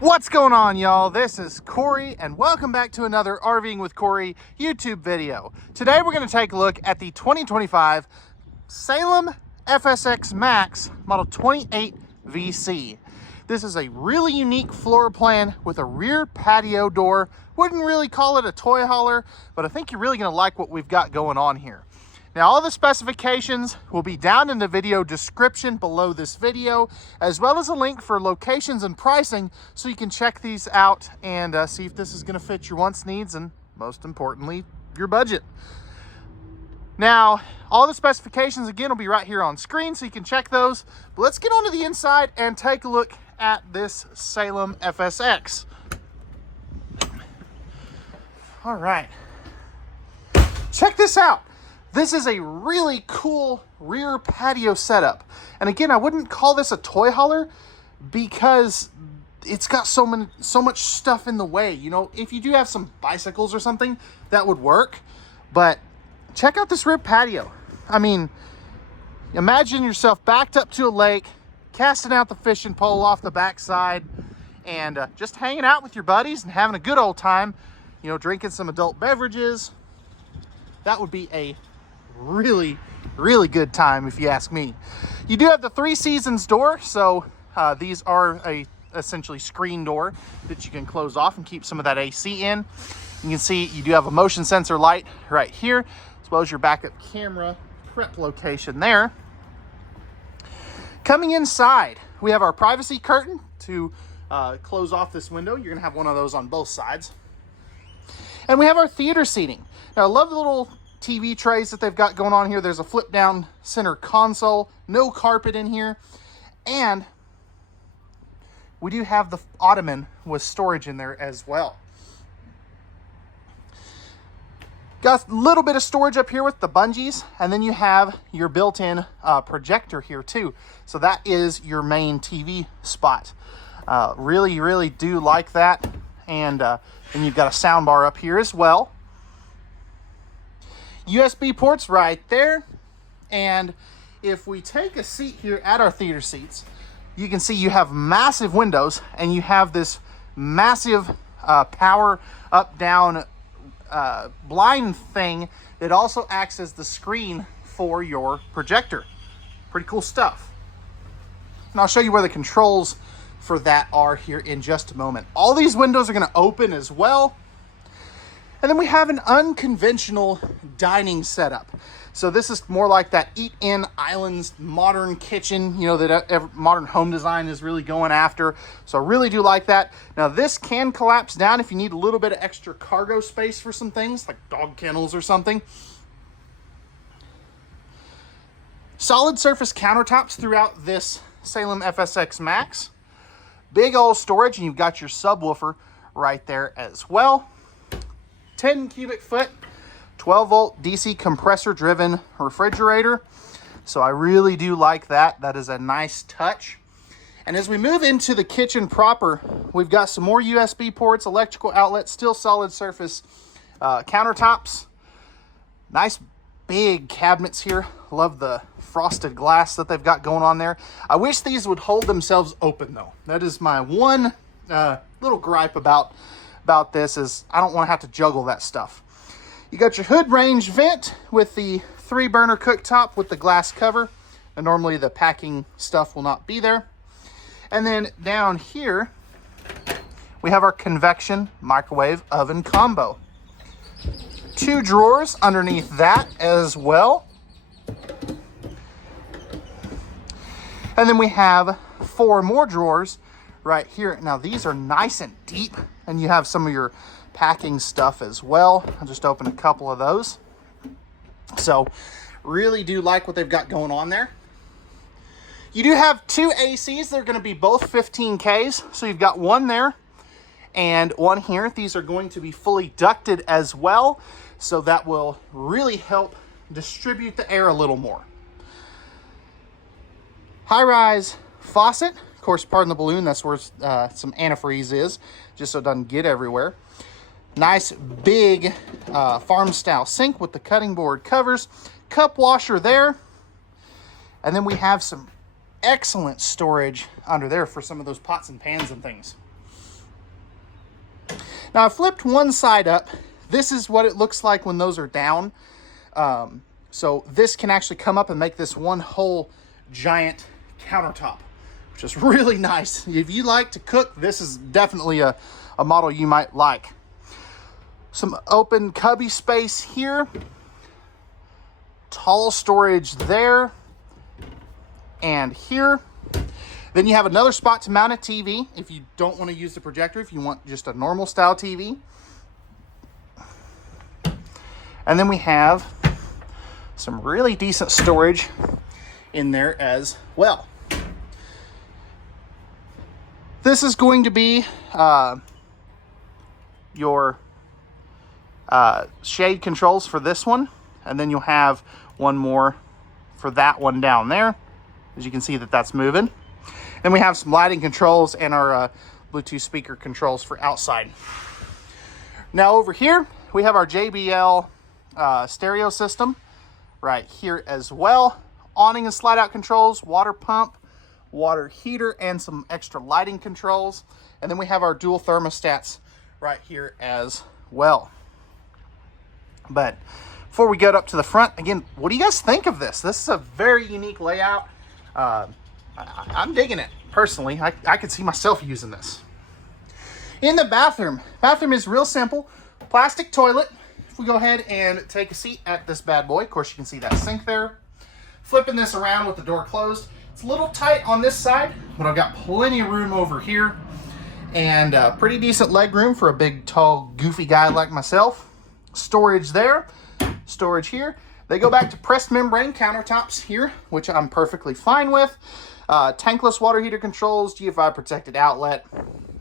What's going on, y'all? This is Cory, and welcome back to another RVing with Cory YouTube video. Today we're going to take a look at the 2025 Salem FSX Max Model 28VC. This is a really unique floor plan with a rear patio door. Wouldn't really call it a toy hauler, but I think you're really going to like what we've got going on here. Now, all the specifications will be down in the video description below this video, as well as a link for locations and pricing so you can check these out and see if this is going to fit your wants, needs, and most importantly, your budget. Now, all the specifications, again, will be right here on screen so you can check those. But let's get onto the inside and take a look at this Salem FSX. All right. Check this out. This is a really cool rear patio setup. And again, I wouldn't call this a toy hauler because it's got so much stuff in the way. You know, if you do have some bicycles or something, that would work. But check out this rear patio. I mean, imagine yourself backed up to a lake, casting out the fishing pole off the backside, and just hanging out with your buddies and having a good old time, you know, drinking some adult beverages. That would be a really good time if you ask me. You do have the 3 seasons door, so these are a essentially screen door that you can close off and keep some of that AC in. You can see you do have a motion sensor light right here, as well as your backup camera prep location there. Coming inside, we have our privacy curtain to close off this window. You're gonna have one of those on both sides. And we have our theater seating. Now, I love the little TV trays that they've got going on here. There's a flip down center console, no carpet in here, and we do have the ottoman with storage in there as well. Got a little bit of storage up here with the bungees, and then you have your built-in projector here too. So that is your main TV spot. Really do like that. And you've got a sound bar up here as well. USB ports right there. And if we take a seat here at our theater seats, you can see you have massive windows and you have this massive power up-down blind thing that also acts as the screen for your projector. Pretty cool stuff. And I'll show you where the controls for that are here in just a moment. All these windows are going to open as well. And then we have an unconventional dining setup. So this is more like that eat-in islands modern kitchen, you know, that modern home design is really going after. So I really do like that. Now this can collapse down if you need a little bit of extra cargo space for some things like dog kennels or something. Solid surface countertops throughout this Salem FSX Max. Big old storage, and you've got your subwoofer right there as well. 10 cubic foot, 12 volt DC compressor driven refrigerator. So I really do like that. That is a nice touch. And as we move into the kitchen proper, we've got some more USB ports, electrical outlets, still solid surface countertops. Nice big cabinets here. Love the frosted glass that they've got going on there. I wish these would hold themselves open though. That is my one little gripe about this, is I don't want to have to juggle that stuff. You got your hood range vent with the 3-burner cooktop with the glass cover. And normally the packing stuff will not be there. And then down here, we have our convection microwave oven combo. 2 drawers underneath that as well. And then we have 4 more drawers right here. Now these are nice and deep, and you have some of your packing stuff as well. I'll just open a couple of those. So really do like what they've got going on there. You do have 2 ACs. They're going to be both 15Ks. So you've got one there and one here. These are going to be fully ducted as well. So that will really help distribute the air a little more. High-rise faucet. Of course, pardon the balloon, that's where some antifreeze is, just so it doesn't get everywhere. Nice big farm-style sink with the cutting board covers. Cup washer there. And then we have some excellent storage under there for some of those pots and pans and things. Now I flipped one side up. This is what it looks like when those are down. So this can actually come up and make this one whole giant countertop, which is really nice. If you like to cook, this is definitely a model you might like. Some open cubby space here. Tall storage there and here. Then you have another spot to mount a TV if you don't want to use the projector, if you want just a normal style TV. And then we have some really decent storage in there as well. This is going to be your shade controls for this one. And then you'll have one more for that one down there. As you can see that's moving. Then we have some lighting controls and our Bluetooth speaker controls for outside. Now over here, we have our JBL stereo system right here as well. Awning and slide out controls, water pump, water heater, and some extra lighting controls. And then we have our dual thermostats right here as well. But before we get up to the front, again, what do you guys think of this? This is a very unique layout. I'm digging it, personally. I could see myself using this. In the bathroom is real simple. Plastic toilet. If we go ahead and take a seat at this bad boy, of course you can see that sink there. Flipping this around with the door closed. It's a little tight on this side, but I've got plenty of room over here. And pretty decent leg room for a big, tall, goofy guy like myself. Storage there. Storage here. They go back to pressed membrane countertops here, which I'm perfectly fine with. Tankless water heater controls, GFI protected outlet,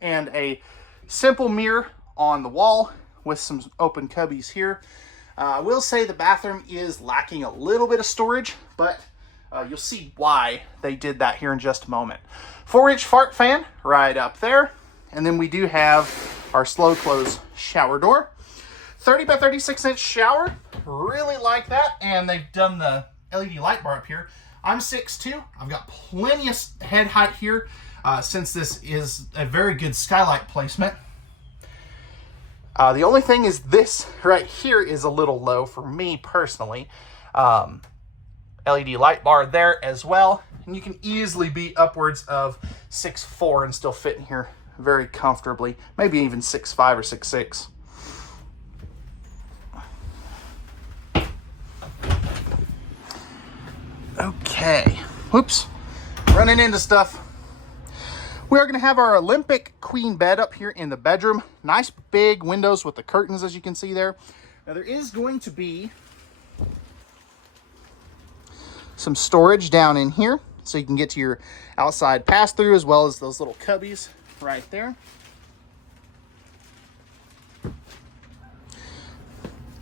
and a simple mirror on the wall with some open cubbies here. I will say the bathroom is lacking a little bit of storage, but you'll see why they did that here in just a moment. 4-inch fart fan right up there. And then we do have our slow close shower door. 30 by 36 inch shower. Really like that. And they've done the LED light bar up here. I'm 6'2". I've got plenty of head height here since this is a very good skylight placement. The only thing is this right here is a little low for me personally. LED light bar there as well. And you can easily be upwards of 6'4" and still fit in here very comfortably. Maybe even 6'5" or 6'6". Okay, whoops, running into stuff. We are going to have our Olympic queen bed up here in the bedroom. Nice big windows with the curtains, as you can see there. Now there is going to be some storage down in here, so you can get to your outside pass-through, as well as those little cubbies right there.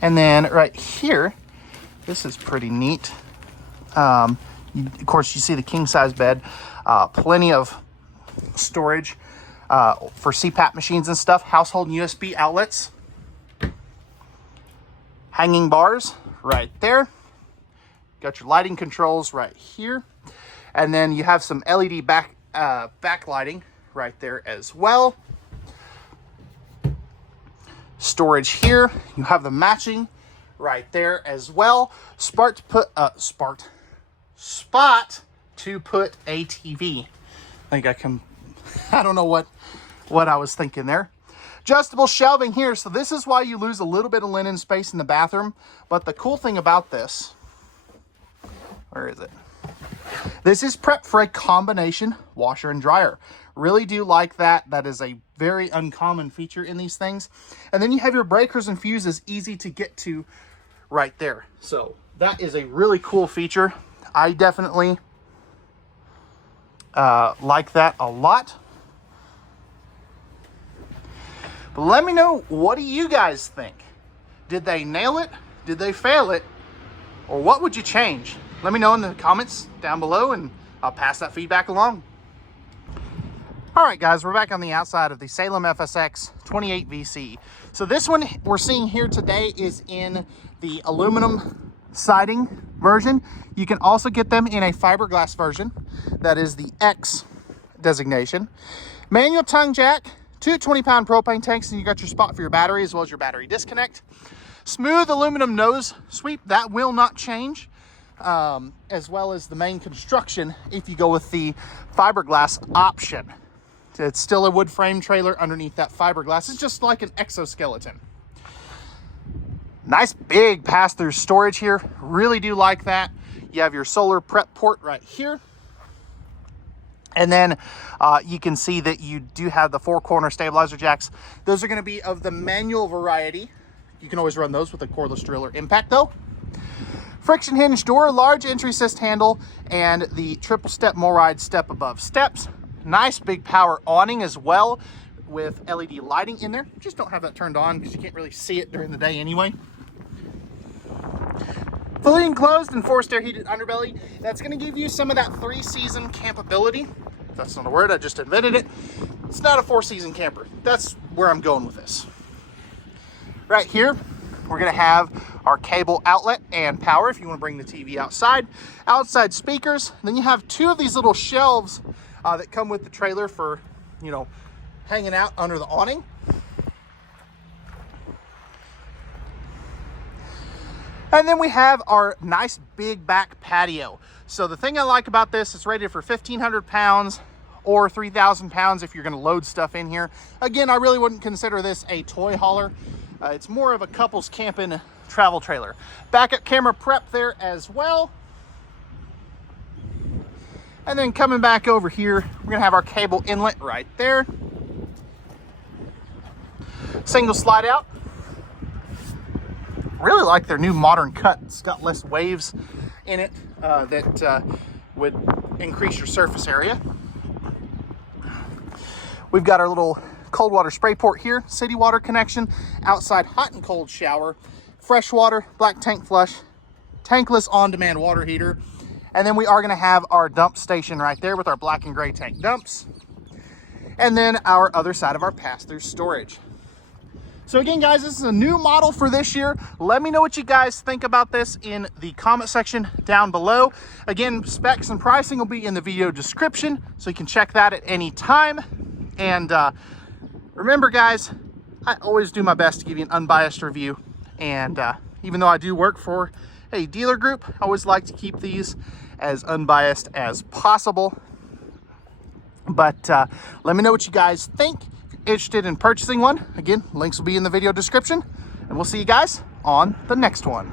And then right here, this is pretty neat. Of course, you see the king-size bed. Plenty of storage for CPAP machines and stuff. Household USB outlets. Hanging bars right there. Got your lighting controls right here. And then you have some LED backlighting right there as well. Storage here. You have the matching right there as well. Spot to put a TV. I don't know what I was thinking there. Adjustable shelving here. So this is why you lose a little bit of linen space in the bathroom. But the cool thing about this, where is it? This is prepped for a combination washer and dryer. Really do like that. That is a very uncommon feature in these things. And then you have your breakers and fuses easy to get to right there. So that is a really cool feature. I definitely like that a lot. But let me know, what do you guys think? Did they nail it? Did they fail it? Or what would you change? Let me know in the comments down below, and I'll pass that feedback along. All right, guys, we're back on the outside of the Salem FSX 28VC. So this one we're seeing here today is in the aluminum siding version. You can also get them in a fiberglass version. That is the X designation. Manual tongue jack, Two 20-pound propane tanks, and you got your spot for your battery as well as your battery disconnect. Smooth aluminum nose sweep, that will not change, as well as the main construction if you go with the fiberglass option. It's still a wood frame trailer underneath that fiberglass. It's just like an exoskeleton. Nice big pass-through storage here. Really do like that. You have your solar prep port right here. And then you can see that you do have the 4-corner stabilizer jacks. Those are going to be of the manual variety. You can always run those with a cordless drill or impact though. Friction hinge door, large entry assist handle, and the triple step MORryde step above steps. Nice big power awning as well with LED lighting in there. Just don't have that turned on because you can't really see it during the day anyway. Fully enclosed and forced air heated underbelly. That's going to give you some of that 3-season campability. That's not a word, I just invented it. It's not a 4-season camper. That's where I'm going with this. Right here, we're going to have our cable outlet and power if you want to bring the TV outside. Outside speakers. Then you have 2 of these little shelves that come with the trailer for, you know, hanging out under the awning. And then we have our nice big back patio. So the thing I like about this, it's rated for 1,500 pounds or 3,000 pounds if you're going to load stuff in here. Again, I really wouldn't consider this a toy hauler. It's more of a couples camping travel trailer. Backup camera prep there as well. And then coming back over here, we're going to have our cable inlet right there. Single slide out. Really like their new modern cut. It's got less waves in it that would increase your surface area. We've got our little cold water spray port here, city water connection, outside hot and cold shower, fresh water, black tank flush, tankless on-demand water heater. And then we are going to have our dump station right there with our black and gray tank dumps. And then our other side of our pass-through storage. So again, guys, this is a new model for this year. Let me know what you guys think about this in the comment section down below. Again, specs and pricing will be in the video description, so you can check that at any time. And remember, guys, I always do my best to give you an unbiased review. And even though I do work for a dealer group, I always like to keep these as unbiased as possible. But let me know what you guys think. Interested in purchasing one, again, links will be in the video description, and we'll see you guys on the next one.